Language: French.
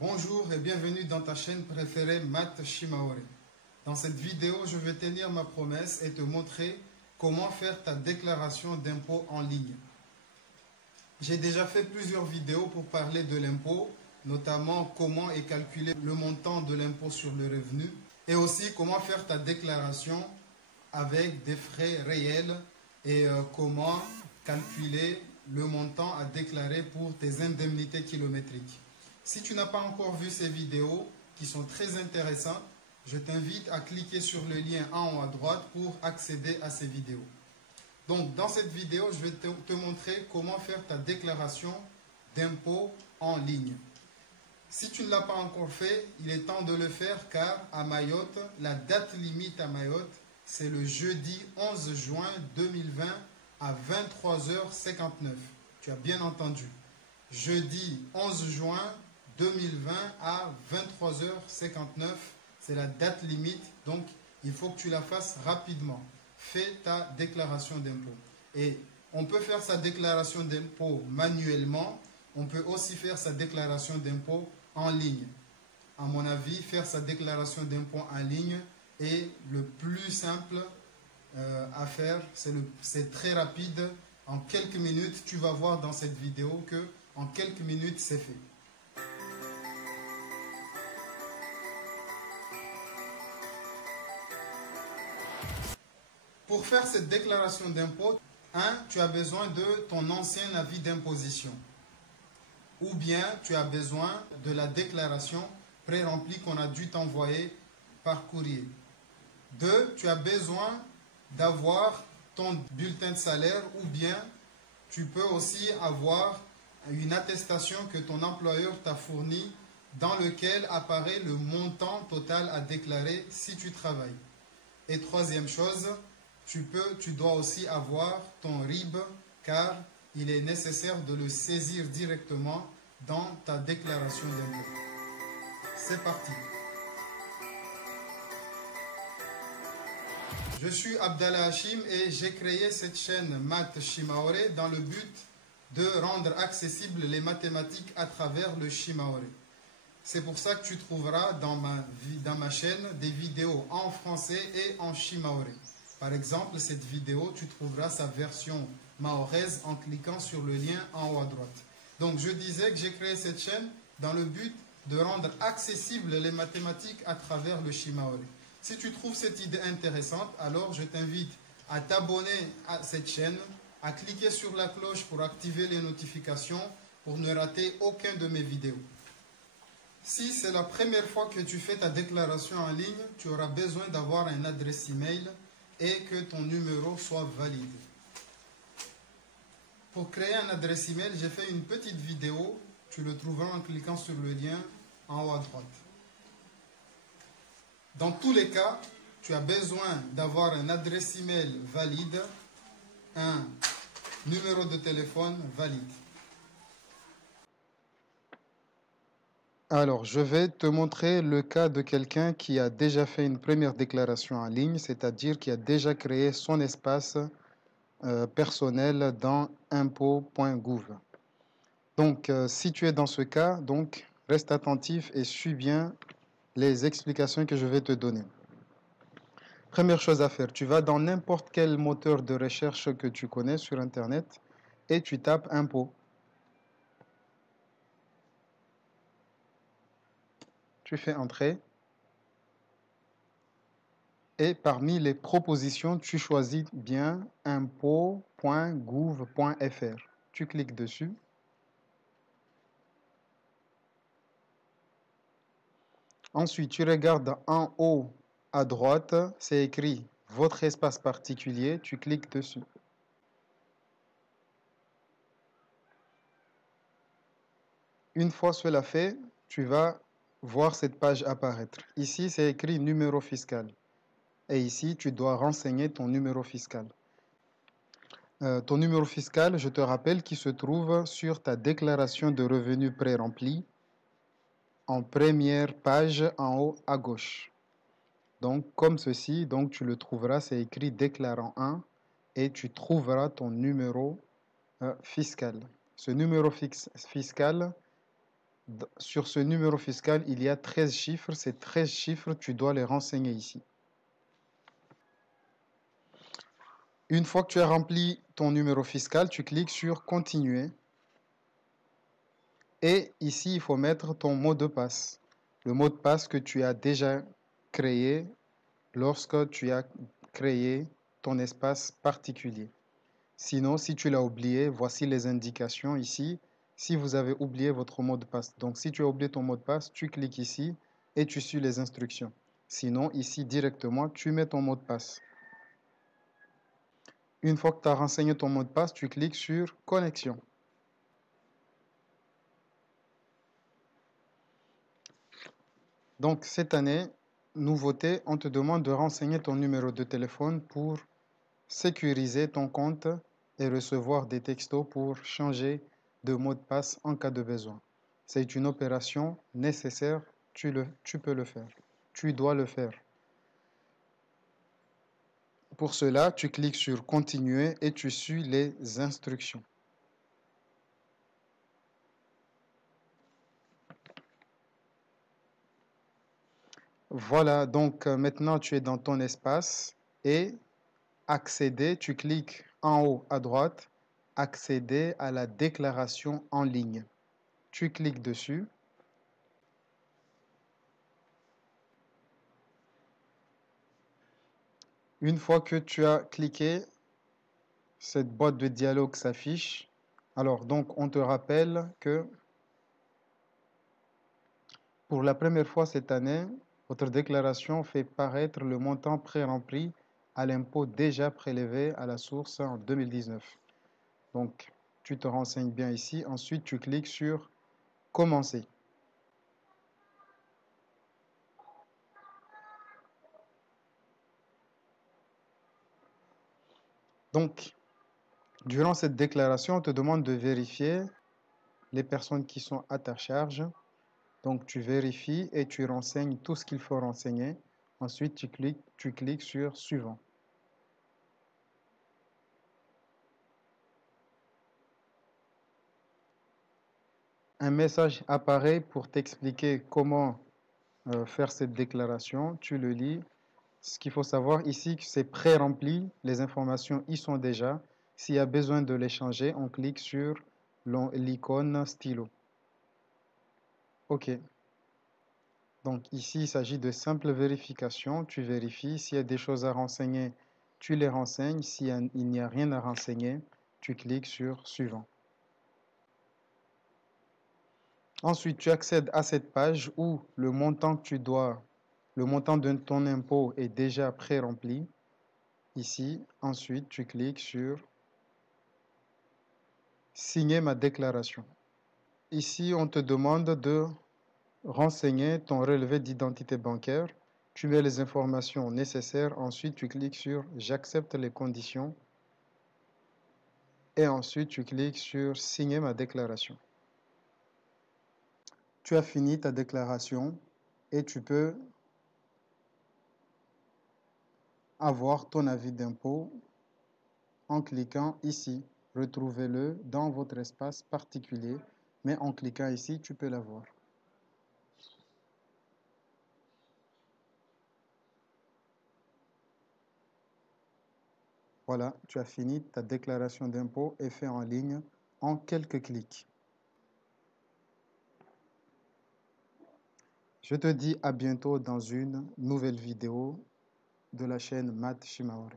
Bonjour et bienvenue dans ta chaîne préférée Math Shimaore. Dans cette vidéo, je vais tenir ma promesse et te montrer comment faire ta déclaration d'impôt en ligne. J'ai déjà fait plusieurs vidéos pour parler de l'impôt, notamment comment est calculé le montant de l'impôt sur le revenu et aussi comment faire ta déclaration avec des frais réels et comment calculer le montant à déclarer pour tes indemnités kilométriques. Si tu n'as pas encore vu ces vidéos qui sont très intéressantes, je t'invite à cliquer sur le lien en haut à droite pour accéder à ces vidéos. Donc dans cette vidéo, je vais te montrer comment faire ta déclaration d'impôt en ligne. Si tu ne l'as pas encore fait, il est temps de le faire car à Mayotte, la date limite à Mayotte, c'est le jeudi 11 juin 2020 à 23h59. Tu as bien entendu. Jeudi 11 juin 2020 à 23h59, c'est la date limite, donc il faut que tu la fasses rapidement. Fais ta déclaration d'impôt. Et on peut faire sa déclaration d'impôt manuellement, on peut aussi faire sa déclaration d'impôt en ligne. À mon avis, faire sa déclaration d'impôt en ligne est le plus simple à faire, c'est très rapide. En quelques minutes, tu vas voir dans cette vidéo que en quelques minutes, c'est fait. Pour faire cette déclaration d'impôt, tu as besoin de ton ancien avis d'imposition. Ou bien tu as besoin de la déclaration pré-remplie qu'on a dû t'envoyer par courrier. 2, tu as besoin d'avoir ton bulletin de salaire ou bien tu peux aussi avoir une attestation que ton employeur t'a fournie dans lequel apparaît le montant total à déclarer si tu travailles. Et troisième chose, tu dois aussi avoir ton RIB car il est nécessaire de le saisir directement dans ta déclaration d'impôt. C'est parti. Je suis Abdallah Hachim et j'ai créé cette chaîne Math Shimaore dans le but de rendre accessibles les mathématiques à travers le Shimaore. C'est pour ça que tu trouveras dans ma chaîne des vidéos en français et en Shimaore. Par exemple, cette vidéo, tu trouveras sa version mahoraise en cliquant sur le lien en haut à droite. Donc, je disais que j'ai créé cette chaîne dans le but de rendre accessibles les mathématiques à travers le Shimaore. Si tu trouves cette idée intéressante, alors je t'invite à t'abonner à cette chaîne, à cliquer sur la cloche pour activer les notifications pour ne rater aucune de mes vidéos. Si c'est la première fois que tu fais ta déclaration en ligne, tu auras besoin d'avoir une adresse email et que ton numéro soit valide. Pour créer une adresse email, j'ai fait une petite vidéo. Tu le trouveras en cliquant sur le lien en haut à droite. Dans tous les cas, tu as besoin d'avoir une adresse email valide, un numéro de téléphone valide. Alors, je vais te montrer le cas de quelqu'un qui a déjà fait une première déclaration en ligne, c'est-à-dire qui a déjà créé son espace personnel dans impôt.gouv. Donc, si tu es dans ce cas, donc, reste attentif et suis bien les explications que je vais te donner. Première chose à faire, tu vas dans n'importe quel moteur de recherche que tu connais sur Internet et tu tapes impôt. Tu fais entrer. Et parmi les propositions, tu choisis bien impôt.gouv.fr. Tu cliques dessus. Ensuite, tu regardes en haut à droite, c'est écrit votre espace particulier. Tu cliques dessus. Une fois cela fait, tu vas voir cette page apparaître. Ici, c'est écrit numéro fiscal. Et ici, tu dois renseigner ton numéro fiscal. Ton numéro fiscal, je te rappelle, qui se trouve sur ta déclaration de revenus pré-remplie en première page en haut à gauche. Donc, comme ceci, donc tu le trouveras, c'est écrit déclarant 1 et tu trouveras ton numéro fiscal. Ce numéro fiscal Sur ce numéro fiscal, il y a 13 chiffres. Ces 13 chiffres, tu dois les renseigner ici. Une fois que tu as rempli ton numéro fiscal, tu cliques sur Continuer. Et ici, il faut mettre ton mot de passe. Le mot de passe que tu as déjà créé lorsque tu as créé ton espace particulier. Sinon, si tu l'as oublié, voici les indications ici. Si vous avez oublié votre mot de passe. Donc, si tu as oublié ton mot de passe, tu cliques ici et tu suis les instructions. Sinon, ici, directement, tu mets ton mot de passe. Une fois que tu as renseigné ton mot de passe, tu cliques sur Connexion. Donc, cette année, nouveauté, on te demande de renseigner ton numéro de téléphone pour sécuriser ton compte et recevoir des textos pour changer de mot de passe en cas de besoin. C'est une opération nécessaire, tu peux le faire. Tu dois le faire. Pour cela, tu cliques sur Continuer et tu suis les instructions. Voilà, donc maintenant tu es dans ton espace et accéder, tu cliques en haut à droite, accéder à la déclaration en ligne. Tu cliques dessus. Une fois que tu as cliqué, cette boîte de dialogue s'affiche. Alors, donc, on te rappelle que pour la première fois cette année, votre déclaration fait paraître le montant pré-rempli à l'impôt déjà prélevé à la source en 2019. Donc, tu te renseignes bien ici. Ensuite, tu cliques sur Commencer. Donc, durant cette déclaration, on te demande de vérifier les personnes qui sont à ta charge. Donc, tu vérifies et tu renseignes tout ce qu'il faut renseigner. Ensuite, tu cliques sur Suivant. Un message apparaît pour t'expliquer comment faire cette déclaration. Tu le lis. Ce qu'il faut savoir ici, c'est pré-rempli. Les informations y sont déjà. S'il y a besoin de les changer, on clique sur l'icône stylo. OK. Donc ici, il s'agit de simple vérification. Tu vérifies. S'il y a des choses à renseigner, tu les renseignes. S'il n'y a rien à renseigner, tu cliques sur Suivant. Ensuite, tu accèdes à cette page où le montant de ton impôt est déjà pré-rempli. Ici, ensuite, tu cliques sur Signer ma déclaration. Ici, on te demande de renseigner ton relevé d'identité bancaire. Tu mets les informations nécessaires. Ensuite, tu cliques sur J'accepte les conditions. Et ensuite, tu cliques sur Signer ma déclaration. Tu as fini ta déclaration et tu peux avoir ton avis d'impôt en cliquant ici. Retrouvez-le dans votre espace particulier, mais en cliquant ici, tu peux l'avoir. Voilà, tu as fini, ta déclaration d'impôt est faite en ligne en quelques clics. Je te dis à bientôt dans une nouvelle vidéo de la chaîne Math Shimaore.